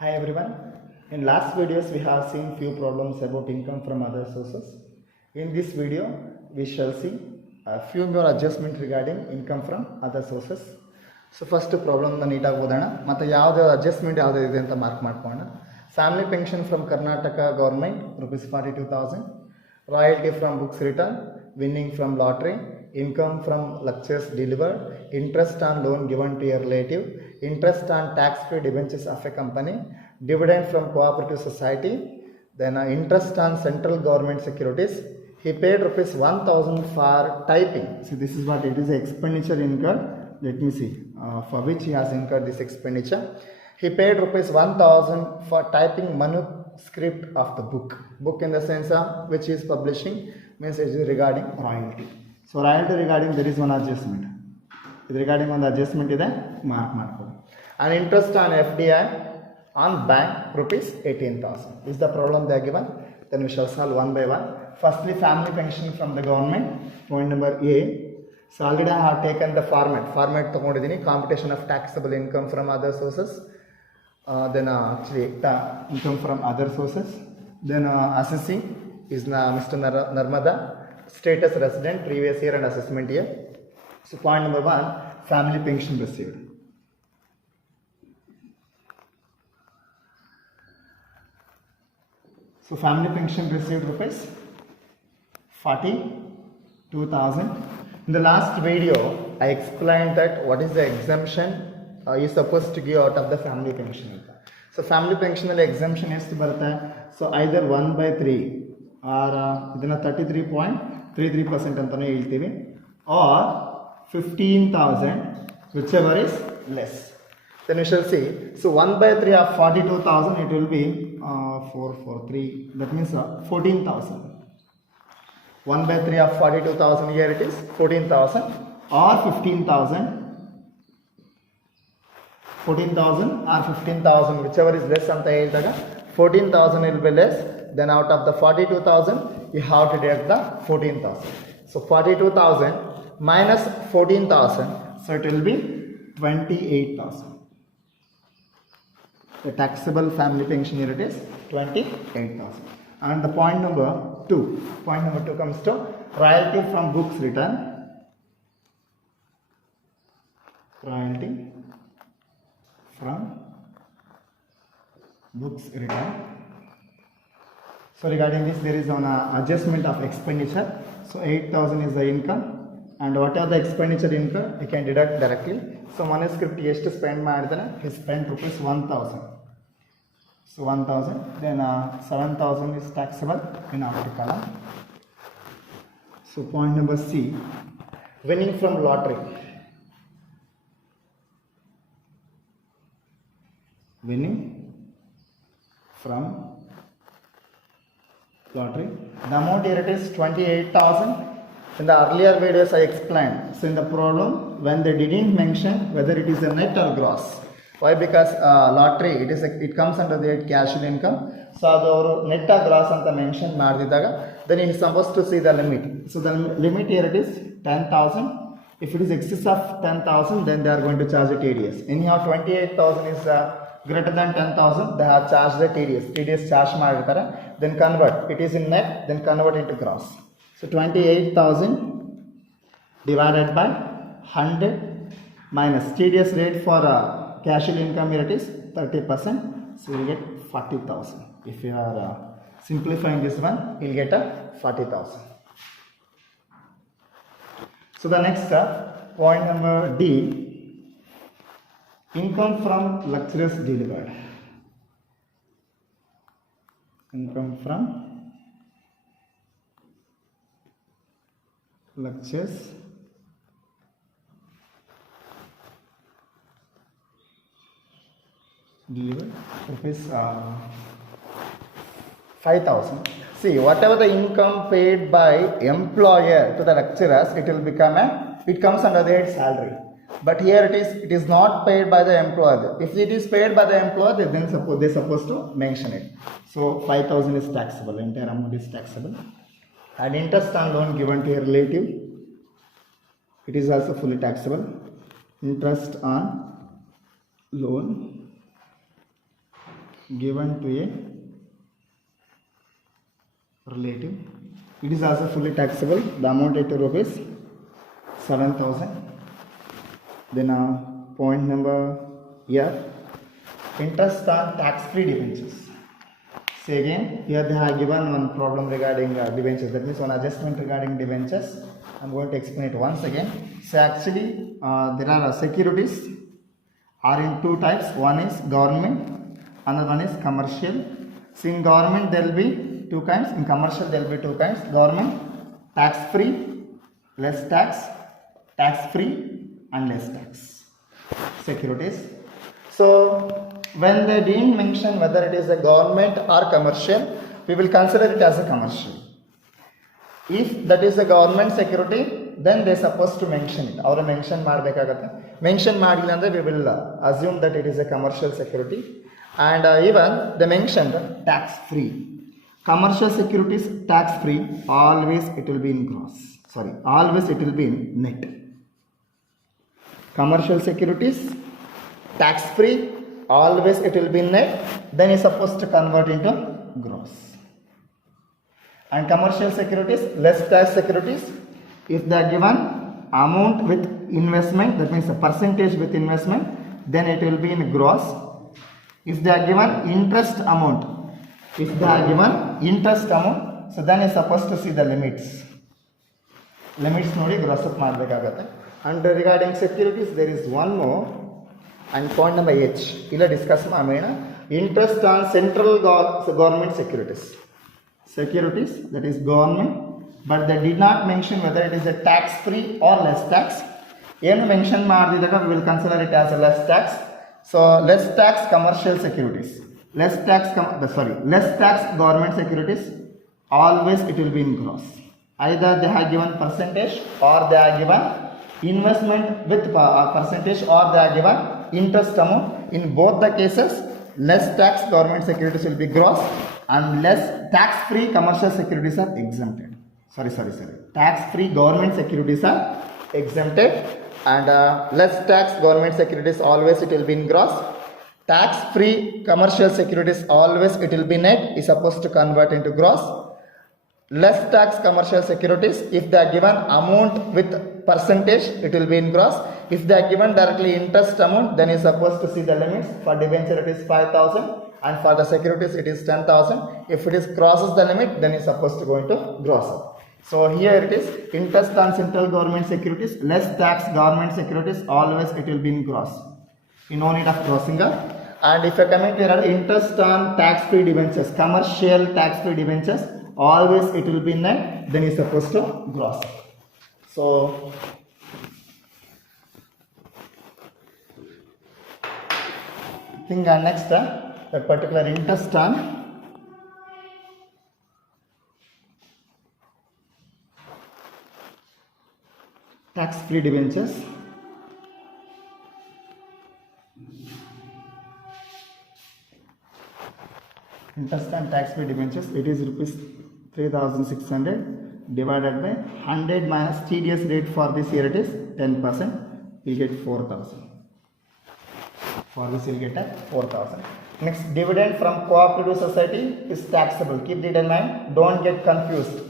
Hi everyone. In last videos we have seen few problems about income from other sources. In this video we shall see a few more adjustment regarding income from other sources. So first problem ನೀಟಾಗಿ ಓದೋಣ ಮತ್ತು ಯಾವುದು adjustment ಯಾವುದು ಇದೆ ಅಂತ mark ಮಾಡ್ಕೊಳ್ಳೋಣ. Family pension from Karnataka government rupees 42,000, royalty from books return, winning from lottery, income from lectures delivered, interest on loan given to a relative, interest on tax paid debentures of a company, dividend from cooperative society, then interest on central government securities. He paid rupees 1,000 for typing. So this is what it is, expenditure incurred. Let me see for which he has incurred this expenditure. He paid rupees 1,000 for typing manuscript of the book. Book in the sense of which he is publishing means it is regarding royalty. So royalty regarding there is one adjustment. Regarding one adjustment is mark mark. And interest on FDI on bank rupees 18,000. This is the problem they are given. Then we shall solve one by one. Firstly, family pension from the government. Point number A. So already I have taken the format. Format ತಗೊಂಡಿದ್ದೀನಿ, computation of taxable income from other sources. Then actually income from other sources. Then assessing is Mr. Narmada, status resident, previous year and assessment year. So point number 1, family pension received. So family pension received rupees 42,000. In the last video, I explained that what is the exemption you supposed to give out of the family pension. So family pension exemption is so either 1/3 or 33.33% ಅಂತಾನೆ ಹೇಳ್ತೀವಿ, or 15,000, whichever is less. Then we shall see. So 1/3 of 42,000, it will be 443. That means 14,000. 1/3 of 42,000, here it is 14,000 or 15,000. 14,000 or 15,000, whichever is less anta heltaga 14,000 will be less. Then out of the 42,000 you have to deduct the 14,000. So 42,000 minus 14,000, so it will be 28,000. The taxable family pension here it is 28,000. And the point number 2 comes to royalty from books return. Royalty from books return. So regarding this, there is an adjustment of expenditure. So 8,000 is the income, and whatever the expenditure income you can deduct directly. So manuscript ಎಷ್ಟು spend ಮಾಡಿದಾನೆ, he spent rupees 1,000. So 1,000, then 7,000 is taxable in our column. So point number C, winning from lottery. Winning from lottery. The amount here it is 28,000. In the earlier videos I explained. So in the problem, when they didn't mention whether it is a net or gross. Why? Because lottery it comes under the casual income. So adu net or gross anta mention ಮಾಡಿದಾಗ then it is supposed to see the limit. So the limit here it is 10,000. If it is excess of 10,000, then they are going to charge the TDS. Anyhow 28,000 is greater than 10,000, they have charged the TDS charge ಮಾಡಿರ್ತಾರೆ. Then convert, it is in net, then convert into gross. So 28,000 divided by 100 minus TDS rate for casual income here it is 30%, so you will get 40,000. If you are simplifying this one, you will get 40,000. So the next point number D, income from lectures delivered. Income from lectures delivered rupees 5,000. See, whatever the income paid by employer to the lecturers, it comes under their salary. But here it is not paid by the employer. If it is paid by the employer, then they supposed to mention it. So 5,000 is taxable, entire amount is taxable. And interest on loan given to a relative, it is also fully taxable. Interest on loan given to a relative. It is also fully taxable. The amount is rupees 7,000. Then point number here, interest on tax-free debentures. So again, here they have given one problem regarding debentures. That means one adjustment regarding debentures. I'm going to explain it once again. So actually, there are securities are in two types. One is government, another one is commercial. So in government there will be two kinds. In commercial there will be two kinds. Government, tax-free, less tax, tax-free and less tax securities. So when they didn't mention whether it is a government or commercial, we will consider it as a commercial. If that is a government security, then they are supposed to mention it. Or mention ಮಾಡಬೇಕಾಗುತ್ತೆ. Mention ಮಾಡಿಲ್ಲ ಅಂದ್ರೆ we will assume that it is a commercial security. And even they mentioned tax free. Commercial securities tax free, always it will be in gross. Sorry, always it will be in net. Commercial securities tax free, always it will be in net. Then is supposed to convert into gross. And commercial securities, less tax securities, if they are given amount with investment, that means a percentage with investment, then it will be in gross. If they are given interest amount, so then is supposed to see the limits ನೋಡಿ gross up ಮಾಡಬೇಕಾಗುತ್ತೆ. And regarding securities, there is one more, and point number H ila discuss maamena interest on central government securities, that is government, but they did not mention whether it is a tax free or less tax. ಏನು mention ಮಾಡಿದಾಗ we will consider it as a less tax. So less tax commercial securities, less tax government securities, always it will be in gross. Either they have given percentage or they are given investment with percentage or they are given interest amount. In both the cases, less tax government securities will be gross and less tax free commercial securities are exempted. Tax free government securities are exempted, and less tax government securities always it will be in gross. Tax free commercial securities always it will be net, is supposed to convert into gross. Less tax commercial securities, if they are given amount with percentage, it will be in gross. If they are given directly interest amount, then is supposed to see the limits. For debenture it is 5,000 and for the securities it is 10,000. If it is crosses the limit, then is supposed to go into gross up. So here it is, interest on central government securities, less tax government securities, always it will be in gross. You no need of crossing up. And if you come here, interest on tax free debentures, commercial tax free debentures, always it will be net, then is supposed to gross. So think next that particular interest on tax free debentures. Interest on tax free debentures, it is rupees 3,600 divided by 100 minus TDS rate for this year, it is 10%, you will get 4,000. For this you will get 4,000. Next, dividend from cooperative society is taxable. Keep that in mind, don't get confused.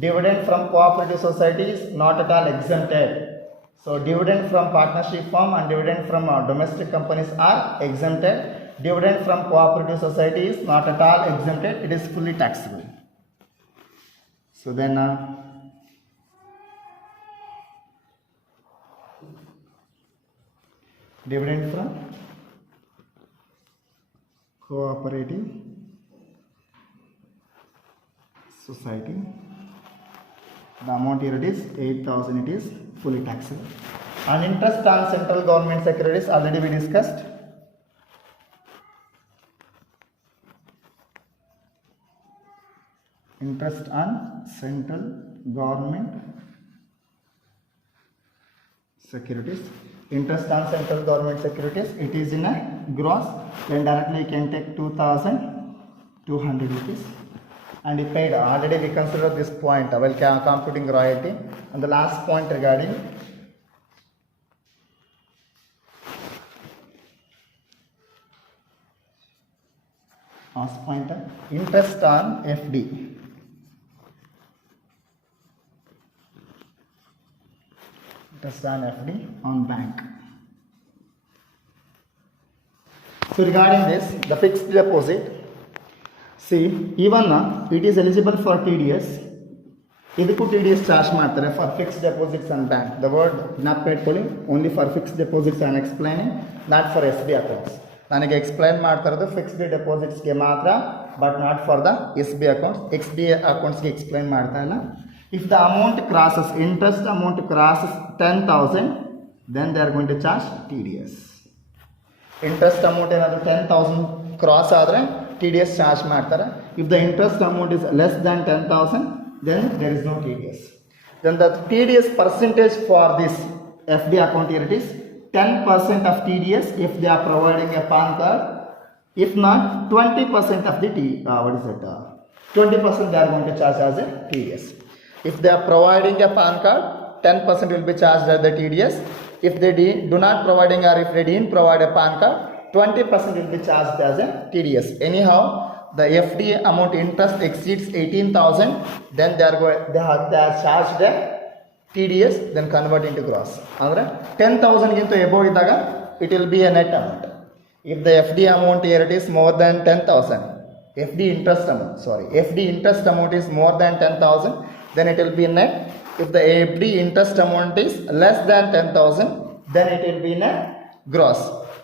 Dividend from cooperative society is not at all exempted. So dividend from partnership firm and dividend from domestic companies are exempted. Dividend from cooperative society is not at all exempted, it is fully taxable. So then dividend from cooperative society, the amount here it is 8,000, it is fully taxable. And interest on central government securities already we discussed. Interest on central government securities. Interest on central government securities, it is in a gross, then directly you can take 2,200 rupees. And if paid, already we consider this point while computing royalty. And the last point regarding Cost pointer. Interest on FD. Interest on FD on bank. So regarding this, the fixed deposit, see, even it is eligible for TDS. ಇದಕ್ಕೂ T D S charge ಮಾಡ್ತಾರೆ for fixed deposits and bank. The word ಜ್ಞಾಪಕ ಇಟ್ಕೊಳ್ಳಿ, only for fixed deposits and explaining, not for S B accounts. ನನಗೆ explain ಮಾಡ್ತಾ ಇರೋದು fixed ಡೆಪಾಸಿಟ್ಸ್ಗೆ ಮಾತ್ರ, but not for the S B accounts. S B ಅಕೌಂಟ್ಸ್ಗೆ explain ಮಾಡ್ತಾ ಇಲ್ಲ. If the amount crosses, interest amount crosses 10,000, then they are going to charge T D S. Interest amount ಏನಾದರೂ 10,000 cross ಆದರೆ T D S charge ಮಾಡ್ತಾರೆ. If the interest amount is less than 10,000, then there is no TDS. Then the TDS percentage for this FD account here, it is 10% of TDS if they are providing a PAN card. If not, 20% of the 20% they are going to charge as a TDS. If they are providing a PAN card, 10% will be charged as the TDS. If they do not providing, or if they didn't provide a PAN card, 20% will be charged as a TDS. Anyhow, the FD amount interest exceeds 18,000, then they are charged a TDS, then convert into gross. Andre 10,000 ginta above idaga it will be a net amount. If the FD amount here it is more than 10,000, FD interest amount is more than 10,000, then it will be net. If the FD interest amount is less than 10,000, then it will be net gross.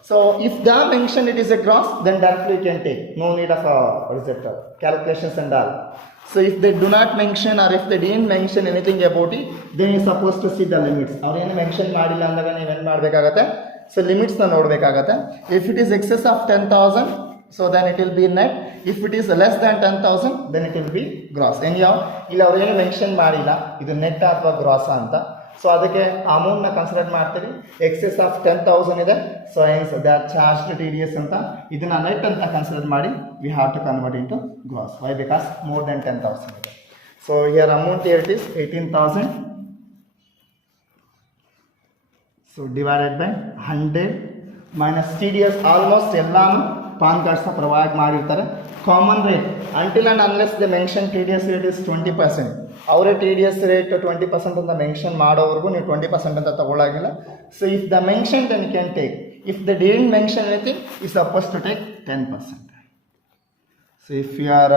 So if they are mentioned it is a gross, then directly you can take. No need of calculations and all. So if they do not mention, or if they didn't mention anything about it, then you are supposed to see the limits. Or ಏನು mention ಮಾಡಿಲ್ಲ ಅಂದಾಗ ನೀವು ಏನು ಮಾಡಬೇಕಾಗತ್ತೆ? So ಲಿಮಿಟ್ಸ್ನ ನೋಡಬೇಕಾಗತ್ತೆ. If it is excess of 10,000, so then it will be net. If it is less than 10,000, then it will be gross. Anyhow, ಇಲ್ಲಿ ಅವ್ರು ಏನು mention ಮಾಡಿಲ್ಲ ಇದು ನೆಟ್ ಅಥವಾ ಗ್ರಾಸ್ ಅಂತ. ಸೊ ಅದಕ್ಕೆ ಅಮೌಂಟ್ನ ಕನ್ಸಿಡರ್ ಮಾಡ್ತೀವಿ. ಎಕ್ಸೆಸ್ ಆಫ್ 10,000 ಇದೆ, so hence they are charged T D S ಅಂತ. ಇದನ್ನ ನೆಟ್ ಅಂತ ಕನ್ಸಿಡರ್ ಮಾಡಿ we have to convert into gross. Why? Because more than 10,000 ಇದೆ. So here amount here it is 18,000. So divided by 100 minus T D S. Almost ಎಲ್ಲಾನು PAN ಕಾರ್ಡ್ಸ್ನ provide ಮಾಡಿರ್ತಾರೆ. Common rate until and unless the mention T D S rate is 20%. ಅವರೇ T D S rate 20% ಅಂತ mention ಮಾಡೋವರೆಗೂ ನೀವು 20% ಅಂತ ತಗೊಳ್ಳಾಗಿಲ್ಲ. So if they mention then you can take. If they didn't mention anything you suppose to take 10%. So if you are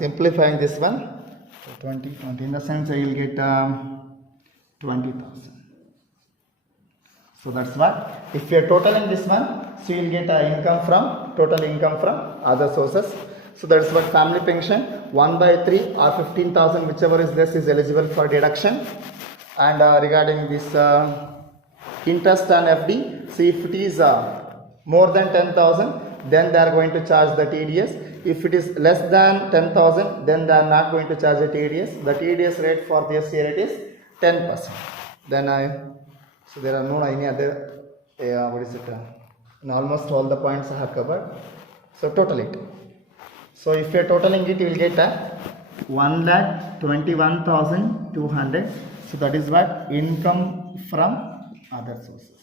simplifying this one, 20 in the sense you will get 20,000. So that's what. If you are totaling this one, so you will get total income from other sources. So that's what family pension 1/3 or 15,000, whichever is less, is eligible for deduction. And regarding this interest on FD, see if it is more than 10,000, then they are going to charge the TDS. If it is less than 10,000, then they are not going to charge the TDS. The TDS rate for this year it is 10%. Then so there are no any other almost all the points I have covered. So total it. So if you are totaling it, you will get 1,21,200. So that is what income from other sources.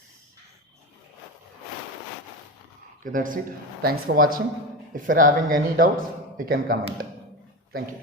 Okay, that's it. Thanks for watching. If you are having any doubts, you can comment. Thank you.